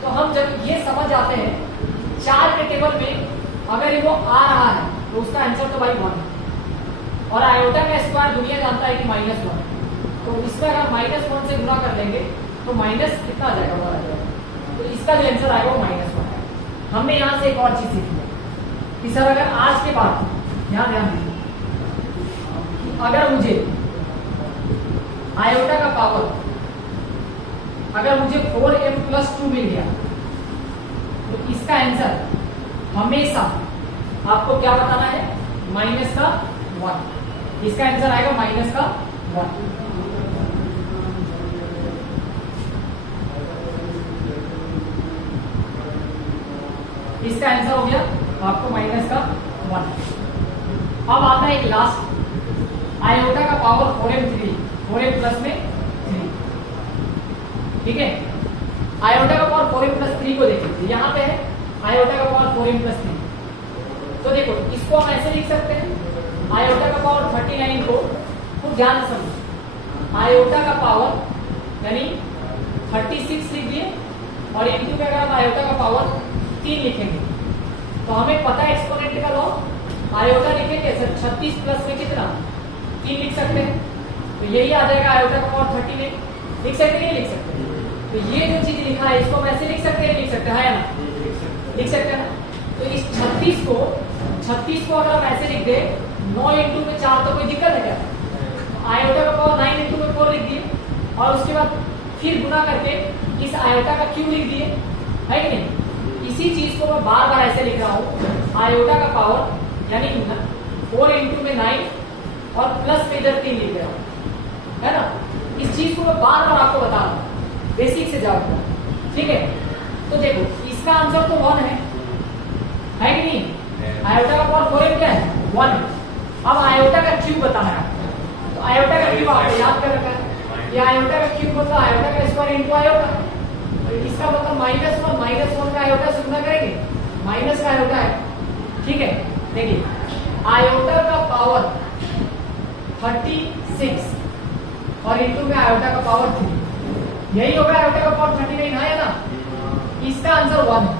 तो हम जब ये समझ आते हैं 4 के टेबल में अगर वो आ रहा है तो उसका आंसर तो भाई 1 है। और आयोटा का स्क्वायर दुनिया जानता है कि -1, तो इसमें अगर -1 से गुणा कर लेंगे तो माइनस कितना आ जाएगा, 1 आ जाएगा। तो इसका जो आंसर आएगा वो -1 है। हमने यहाँ से एक और चीज सीखी है कि सर अगर आज के बाद यहाँ ध्यान दीजिए, अगर मुझे आयोटा का पावर अगर मुझे 4m+2 मिल गया तो इसका आंसर हमेशा आपको क्या बताना है, -1। इसका आंसर आएगा -1। इसका आंसर हो गया आपको -1। अब आता है एक लास्ट, आयोटा का पावर 4m3, 4m प्लस में 3, ठीक है। आयोटा का पावर 4m+3 को देखिए, यहाँ पे है आयोटा का पावर 4m+3। तो देखो इसको हम ऐसे लिख सकते हैं, आयोटा का पावर 39 को खूब ध्यान से समझो, आयोटा का पावर यानी 36 लिख दिए, और इनटू में अगर हम आयोटा का पावर 3 लिखेंगे तो हमें पता है एक्सपोनेंट का लॉ, आयोटा लिखेंगे सर 36 प्लस में कितना 3 लिख सकते हैं, तो यही आ जाएगा आयोटा का पावर 39। लिख सकते हैं, लिख सकते हैं। तो ये जो चीज लिखा है इसको हम ऐसे लिख सकते हैं, लिख सकते हैं ना, लिख सकते हैं ना। तो इस 36 को अगर हम ऐसे लिख दे 9 इंटू में 4 तो कोई दिक्कत है क्या, तो आयोटा का पावर 9 इंटू में 4 लिख दिए, और उसके बाद फिर गुना करके इस आयोटा का क्यूब लिख दिए, है कि नहीं। इसी चीज को मैं बार बार ऐसे लिख रहा हूँ, आयोटा का पावर यानी 4 इंटू में 9 और प्लस में इधर 3 लिख रहा हूँ, है ना। इस चीज को मैं बार बार आपको बता रहा हूँ, बेसिक से जाओ, ठीक है। तो देखो इसका आंसर तो 1 है कि नहीं, आयोटा का पावर 4m क्या है, 1 है। अब आयोटा का क्यूब बताना है, तो आयोटा का क्यूब आपको याद कर रखा है, ये आयोटा का क्यूब मतलब आयोटा का स्क्वायर इंटू आयोटा, इसका मतलब -1 का आयोटा से गुणा करेंगे, माइनस का आयोटा है, ठीक है। देखिए आयोटा का पावर 36 और इंटू में आयोटा का पावर 3, यही होगा आयोटा का पावर 39 है ना। इसका आंसर 1 है,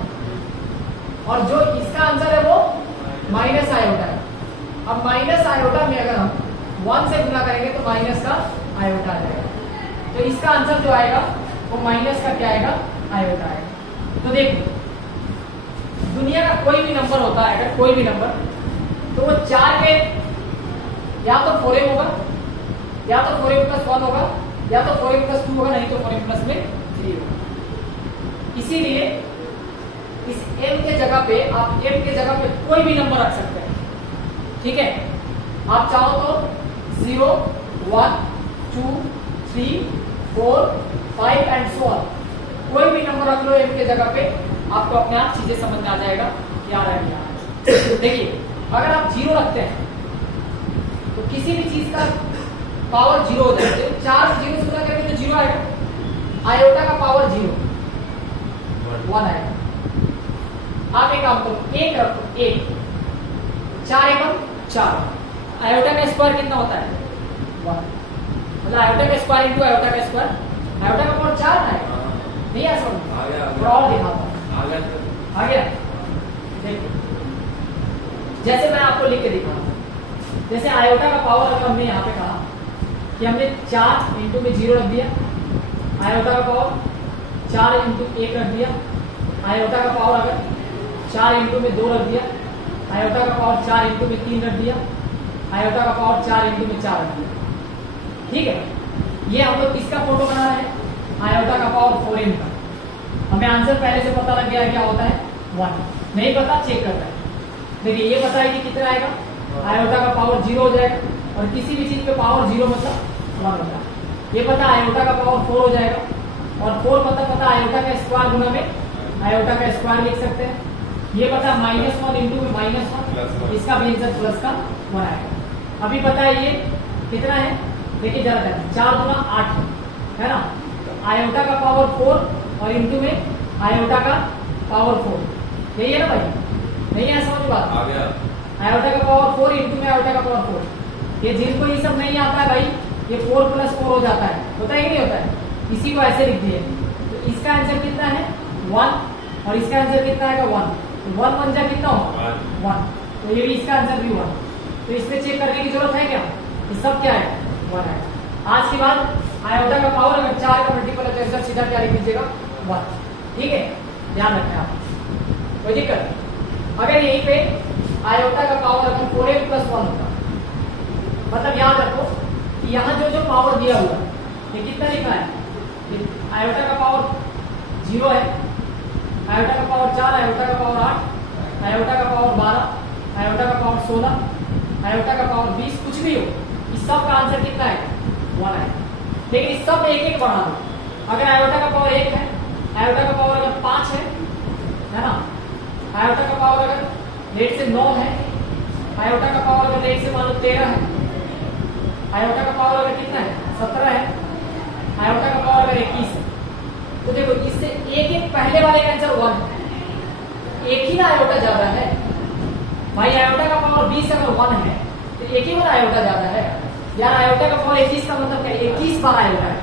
और जो इसका आंसर है वो माइनस आयोटा है। अब माइनस आयोटा में अगर हम 1 से गुणा करेंगे तो माइनस का आयोटा आ जाएगा, तो इसका आंसर जो आएगा वो माइनस का क्या आएगा, आयोटा आएगा। तो देखो दुनिया का कोई भी नंबर होता है, अगर कोई भी नंबर, तो वो 4 के या तो 4m होगा, या तो 4m+1 होगा, या तो 4m+2 होगा, नहीं तो 4m+ में 3 होगा। इसीलिए इस m के जगह पे आप m के जगह पे कोई भी नंबर रख सकते हैं, ठीक है। आप चाहो तो 0, 1, 2, 3, 4, 5 एंड सो ऑन, कोई भी नंबर रख लो m के जगह पे, आपको अपने आप चीजें समझ में आ जाएगा क्या आ रहा है। देखिए अगर आप 0 रखते हैं तो किसी भी चीज का पावर 0 हो जाएगा, 4 0 से गुणा करेंगे तो 0 आएगा, आयोटा का पावर 0 1 आएगा। आप एक काम करो, 1 रखो, 1 4 एकम 4, आयोटा का स्क्वायर कितना होता है 1, मतलब आयोटा का स्क्वायर इंटू आयोटा का स्क्वायर, आयोटा का पावर 4 आएगा, नहीं आ समझ, थोड़ा और दिखाता हूँ, आ गया। देखिए जैसे मैं आपको लिख के दिखाऊं, जैसे आयोटा का पावर अगर हमने यहाँ पे कहा कि हमने 4 इंटू में 0 रख दिया, आयोटा का पावर 4 इंटू 1 रख दिया, आयोटा का पावर अगर 4 इंटू में 2 रख दिया, आयोटा का पावर 4 इंटू में 3 रख दिया, आयोटा का पावर 4 इंटू में 4 रख दिया, ठीक है। ये हम लोग किसका फोटो बना रहे हैं, आयोटा का पावर 4m का। हमें आंसर पहले से पता लग गया है क्या होता है 1, नहीं पता चेक करता है। देखिए ये पता है कि कितना आएगा, आयोटा का पावर 0 हो जाएगा, और किसी भी चीज पे पावर 0 मतलब 1 होता है। ये पता आयोटा का पावर 4 हो जाएगा, और 4 पता आयोटा का स्क्वायर गुना में आयोटा का स्क्वायर लिख सकते हैं। ये पता -1 इंटू में -1, इसका भी आंसर प्लस का 1 आएगा। अभी पता है ये कितना है, देखिए जरा देखिए 4 गुना 8 है ना, तो आयोटा का पावर 4 और इंटू में आयोटा का पावर 4, यही है ना भाई, नहीं है समझ बात, आ गया। आयोटा का पावर 4 इंटू में आयोटा का पावर 4, ये जिनको ये सब नहीं आता है भाई, ये 4 + 4 हो जाता है, होता है कि नहीं होता है, इसी को ऐसे लिख दिए। तो इसका आंसर कितना है 1, और इसका आंसर कितना आएगा 1, तो 1 1 जा कितना होगा 1, तो ये भी इसका आंसर भी हुआ। तो इसमें चेक करने की जरूरत है क्या? ये सब क्या है? 1 है। आज के बाद आयोटा का पावर अगर 4 का मल्टीपल है तो आंसर सीधा क्या लिख दीजिएगा? 1। ठीक है, ध्यान रखें आप, कोई दिक्कत? अगर यहीं पे आयोटा का पावर अगर 4m + 1 होता, मतलब याद रखो कि यहाँ जो जो पावर दिया हुआ ये कितना लिखा है? आयोटा का पावर 0 है, आयोटा का पावर 4, आयोटा का पावर 8, आयोटा का पावर 12, आयोटा का पावर 16, आयोटा का पावर 20, कुछ भी हो, इस सब का आंसर कितना है? 1 है। लेकिन इस सब एक एक बढ़ा दो। अगर आयोटा का पावर 1 है, आयोटा का पावर अगर 5 है ना, आयोटा का पावर अगर रेट से 9 है, आयोटा का पावर अगर रेट से मान लो 13 है, आयोटा का पावर अगर कितना है? 17 है, आयोटा का पावर अगर 21 है, तो देखो इससे एक एक पहले वाले का आंसर 1 है। एक ही ना आयोटा ज्यादा है भाई, आयोटा का पावर 20 अगर 1 है तो एक ही वाला आयोटा ज्यादा है यार। आयोटा का पावर 21 का मतलब क्या? 21 बार आयोटा है,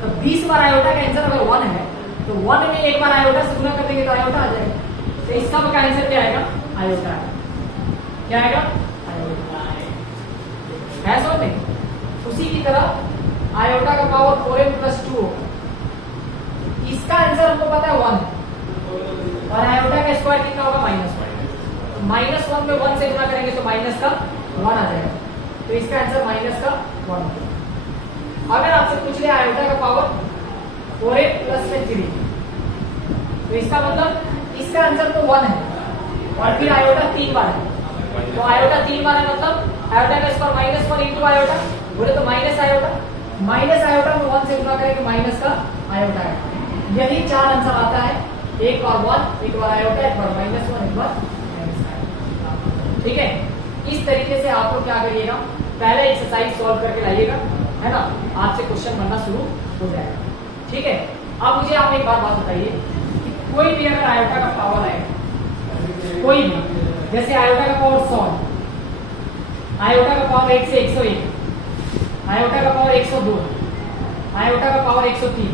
तो 20 बार आयोटा का आंसर अगर 1 है तो 1 में एक बार आयोटा से गुना कर देंगे तो आयोटा आ जाएगा। तो इसका का आंसर क्या आएगा? आयोटा है। क्या आएगा? आयोटा है। समझ में? उसी की तरह आयोटा का पावर 4m + 2 होगा, इसका आंसर हमको पता है 1 है, और आयोटा का स्क्वायर कितना होगा? -1। -1 में 1 से गुना करेंगे तो माइनस का 1 आ जाएगा, तो इसका आंसर माइनस का 1 होगा। अगर आपसे पूछ लिया आयोटा का पावर 4m + 3, तो इसका मतलब इसका आंसर तो 1 है, और फिर आयोटा 3 बार है, तो आयोटा 3 बार है मतलब आयोटा का स्क्वायर -1 × आयोटा, बोले तो माइनस आयोटा में 1 से गुना करेंगे माइनस का आयोटा है। यही 4 आंसर आता है, एक बार 1, एक बार आयोटा, एक बार -1, एक बार माइनस आयोटा। ठीक है, इस तरीके से आप लोग क्या करिएगा, पहले एक्सरसाइज सॉल्व करके लाइएगा, है ना, आपसे क्वेश्चन बनना शुरू हो जाएगा। ठीक है, अब मुझे आप एक बात बताइए कि कोई भी अगर आयोटा का पावर है, कोई भी, जैसे आयोटा का पावर 100, आयोटा का पावर 1 से 101, आयोटा का पावर 102, आयोटा का पावर 103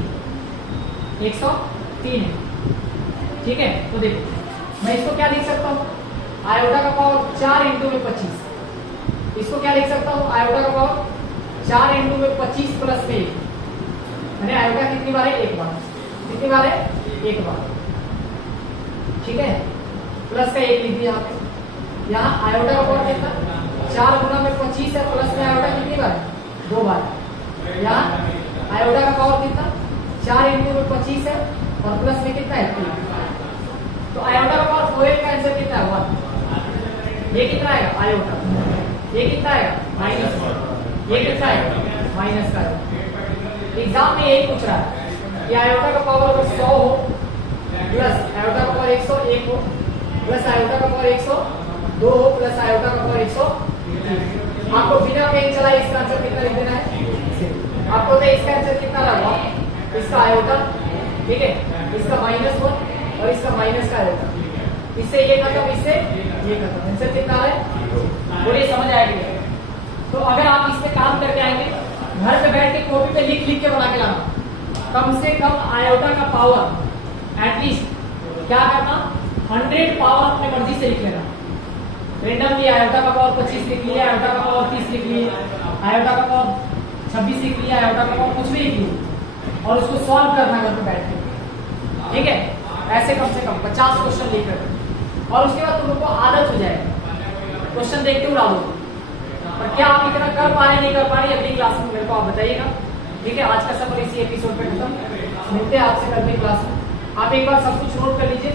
है। ठीक है, तो देखो मैं इसको क्या लिख सकता हूँ? आयोटा का पावर 4 × 25, इसको क्या लिख सकता हूँ? आयोटा का पावर 4 × 25 + 1, मैंने आयोटा कितनी बार है? 1 बार। कितनी बार है? 1 बार। ठीक है, प्लस का 1 लिख दिया आपने। यहाँ आयोटा का पावर कितना? 4 × 25 है, प्लस में आयोटा कितनी बार है? 2 बार। यहाँ आयोटा का पावर कितना? 4 × 25 है, और प्लस में कितना है? 3। तो आयोटा का पावर 4m का आंसर कितना है? 1। ये कितना है? आयोटा। ये कितना है? -1। ये कितना है? माइनस का। एग्जाम में यही पूछ रहा है कि आयोटा का पावर अगर 100 हो, प्लस आयोटा का पावर 101 हो, प्लस आयोटा का पावर 102 हो, प्लस आयोटा का पावर 103, आपको बिना पेन चलाए इसका आंसर कितना लिख देना है? आपको तो इसका आंसर कितना लगा? इसका आयोटा, ठीक है, इसका -1 और इसका माइनस का आयोटा, इससे ये खत्म, इससे ये खत्म, आंसर कितना है? बोलिए, समझ आएगी? तो अगर आप इस पे काम करके आएंगे, घर पे बैठ के कॉपी पे लिख के बना के लाना, कम से कम आयोटा का पावर एटलीस्ट क्या करना? 100 पावर अपने मर्जी से लिख लेना। रेंडमली आयोटा का पावर 25 लिख लिया, आयोटा का पावर 30 लिख लिया, आयोटा का पावर 26 लिख लिया, आयोटा का पावर कुछ भी लिख लिया, और उसको सॉल्व करना घर पे बैठ के। ठीक है, ऐसे कम से कम 50 क्वेश्चन लिख कर, और उसके बाद तुम लोग को आदत हो जाएगी, क्वेश्चन देखते उड़ा दो। पर क्या आप इतना कर पा रहे नहीं कर पा रहे, अगली क्लास में मेरे को आप बताइएगा। ठीक है, आज का सफर इसी एपिसोड पे खत्म, मिलते हैं आपसे कल की क्लास में। आप एक बार सब कुछ नोट कर लीजिए।